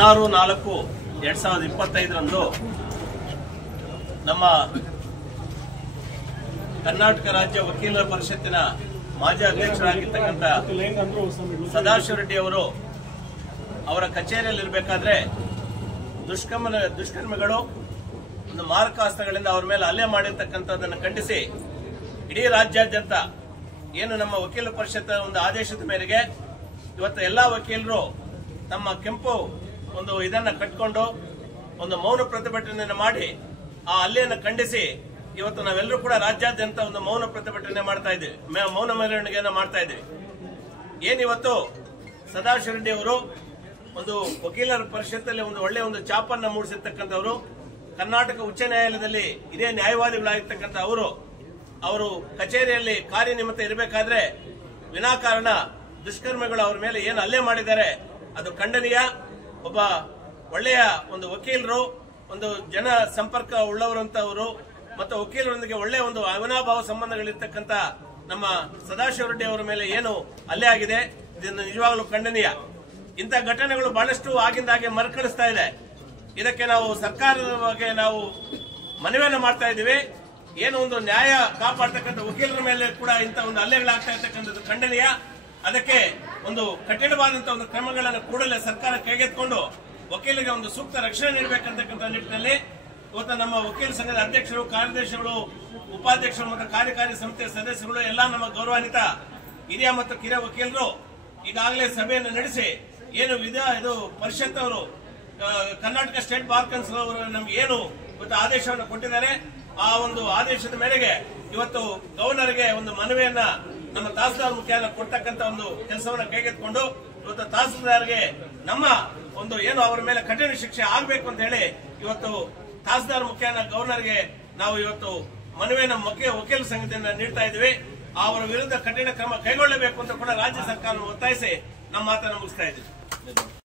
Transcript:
16/4/2025 ನಮ್ಮ ಕರ್ನಾಟಕ ರಾಜ್ಯ ವಕೀಲರ ಪರಿಷತ್ತಿನ ಮಾಜಿ ಅಧ್ಯಕ್ಷರಾಗಿರ್ತಕ್ಕಂಥ ಸದಾಶಿವ ರೆಡ್ಡಿ ಅವರು ಅವರ ಕಚೇರಿಯಲ್ಲಿರಬೇಕಾದ್ರೆ ದುಷ್ಕರ್ಮಿಗಳು ಒಂದು ಮಾರಕಾಸ್ತ್ರಗಳಿಂದ ಅವರ ಮೇಲೆ ಹಲ್ಲೆ ಮಾಡಿರ್ತಕ್ಕಂಥದ್ದನ್ನು ಖಂಡಿಸಿ ಇಡೀ ರಾಜ್ಯಾದ್ಯಂತ ಏನು ನಮ್ಮ ವಕೀಲರ ಪರಿಷತ್ ಒಂದು ಆದೇಶದ ಮೇರೆಗೆ ಇವತ್ತು ಎಲ್ಲಾ ವಕೀಲರು ತಮ್ಮ ಕೆಂಪು ಒಂದು ಇದನ್ನ ಕಟ್ಕೊಂಡು ಒಂದು ಮೌನ ಪ್ರತಿಭಟನೆಯನ್ನು ಮಾಡಿ ಆ ಹಲ್ಲೆಯನ್ನು ಖಂಡಿಸಿ ಇವತ್ತು ನಾವೆಲ್ಲರೂ ಕೂಡ ರಾಜ್ಯಾದ್ಯಂತ ಒಂದು ಮೌನ ಪ್ರತಿಭಟನೆ ಮಾಡ್ತಾ ಇದ್ದೀವಿ, ಮೌನ ಮೆರವಣಿಗೆಯನ್ನು ಮಾಡ್ತಾ ಇದ್ದೀವಿ. ಏನಿವತ್ತು ಸದಾಶಿವ ರೆಡ್ಡಿ ಅವರು ಒಂದು ವಕೀಲರ ಪರಿಷತ್ತಲ್ಲಿ ಒಂದು ಒಳ್ಳೆಯ ಒಂದು ಛಾಪನ್ನ ಮೂಡಿಸಿರ್ತಕ್ಕಂಥವರು, ಕರ್ನಾಟಕ ಉಚ್ಚ ನ್ಯಾಯಾಲಯದಲ್ಲಿ ಇದೇ ನ್ಯಾಯವಾದಿಗಳಾಗಿರ್ತಕ್ಕಂಥ ಅವರು ಕಚೇರಿಯಲ್ಲಿ ಕಾರ್ಯನಿಮಿತ್ತ ಇರಬೇಕಾದ್ರೆ ವಿನಾಕಾರಣ ದುಷ್ಕರ್ಮಿಗಳು ಅವರ ಮೇಲೆ ಏನು ಹಲ್ಲೆ ಮಾಡಿದ್ದಾರೆ ಅದು ಖಂಡನೀಯ. ಒಬ್ಬ ಒಳ್ಳೆಯ ಒಂದು ವಕೀಲರು, ಒಂದು ಜನ ಸಂಪರ್ಕ ಉಳ್ಳವರಂತವರು ಮತ್ತು ವಕೀಲರೊಂದಿಗೆ ಒಳ್ಳೆಯ ಒಂದು ಅವಿನಾಭಾವ ಸಂಬಂಧಗಳಿರ್ತಕ್ಕಂಥ ನಮ್ಮ ಸದಾಶಿವ ರೆಡ್ಡಿ ಅವರ ಮೇಲೆ ಏನು ಹಲ್ಲೆ ಆಗಿದೆ ಇದನ್ನು ನಿಜವಾಗಲೂ ಖಂಡನೀಯ. ಇಂಥ ಘಟನೆಗಳು ಬಹಳಷ್ಟು ಆಗಿಂದಾಗೆ ಮರುಕಳಿಸ್ತಾ ಇದೆ. ಇದಕ್ಕೆ ನಾವು ಸರ್ಕಾರದ ಬಗ್ಗೆ ನಾವು ಮನವಿಯನ್ನು ಮಾಡ್ತಾ ಇದ್ದೀವಿ. ಏನು ಒಂದು ನ್ಯಾಯ ಕಾಪಾಡ್ತಕ್ಕಂಥ ವಕೀಲರ ಮೇಲೆ ಕೂಡ ಇಂಥ ಒಂದು ಹಲ್ಲೆಗಳಾಗ್ತಾ ಇರ್ತಕ್ಕಂಥದ್ದು ಖಂಡನೀಯ. ಅದಕ್ಕೆ ಒಂದು ಕಠಿಣವಾದಂತಹ ಒಂದು ಕ್ರಮಗಳನ್ನು ಕೂಡಲೇ ಸರ್ಕಾರ ಕೈಗೆತ್ತಿಕೊಂಡು ವಕೀಲರಿಗೆ ಒಂದು ಸೂಕ್ತ ರಕ್ಷಣೆ ನೀಡಬೇಕಂತಕ್ಕಂಥ ನಿಟ್ಟಿನಲ್ಲಿ ಇವತ್ತು ನಮ್ಮ ವಕೀಲ ಸಂಘದ ಅಧ್ಯಕ್ಷರು, ಕಾರ್ಯದರ್ಶಿಗಳು, ಉಪಾಧ್ಯಕ್ಷರು ಮತ್ತು ಕಾರ್ಯಕಾರಿ ಸಮಿತಿಯ ಸದಸ್ಯರು ಎಲ್ಲ ನಮ್ಮ ಗೌರವಾನ್ವಿತ ಹಿರಿಯ ಮತ್ತು ಕಿರಿಯ ವಕೀಲರು ಈಗಾಗಲೇ ಸಭೆಯನ್ನು ನಡೆಸಿ ಏನು ಇದು ಪರಿಷತ್ ಅವರು ಕರ್ನಾಟಕ ಸ್ಟೇಟ್ ಬಾರ್ ಕೌನ್ಸಿಲ್ ಅವರು ನಮ್ಗೆ ಏನು ಇವತ್ತು ಆದೇಶವನ್ನು ಕೊಟ್ಟಿದ್ದಾರೆ ಆ ಒಂದು ಆದೇಶದ ಮೇರೆಗೆ ಇವತ್ತು ಗವರ್ನರ್ಗೆ ಒಂದು ಮನವಿಯನ್ನ ನಮ್ಮ ತಹಸೀಲ್ದಾರ್ ಮುಖೇನ ಕೊಡ್ತಕ್ಕಂಥ ಒಂದು ಕೆಲಸವನ್ನ ಕೈಗೆತ್ತಿಕೊಂಡು ಇವತ್ತು ತಹಸೀಲ್ದಾರ್ಗೆ ನಮ್ಮ ಒಂದು ಏನು ಅವರ ಮೇಲೆ ಕಠಿಣ ಶಿಕ್ಷೆ ಆಗಬೇಕು ಅಂತ ಹೇಳಿ ಇವತ್ತು ತಹಸೀಲ್ದಾರ್ ಮುಖೇನ ಗವರ್ನರ್ಗೆ ನಾವು ಇವತ್ತು ಮನವಿಯನ್ನು ವಕೀಲ ಸಂಘದಿಂದ ನೀಡ್ತಾ ಇದ್ವಿ. ಅವರ ವಿರುದ್ಧ ಕಠಿಣ ಕ್ರಮ ಕೈಗೊಳ್ಳಬೇಕು ಅಂತ ಕೂಡ ರಾಜ್ಯ ಸರ್ಕಾರ ಒತ್ತಾಯಿಸಿ ನಮ್ಮ ಮಾತನ್ನು ಮುಗಿಸ್ತಾ ಇದ್ದೀವಿ.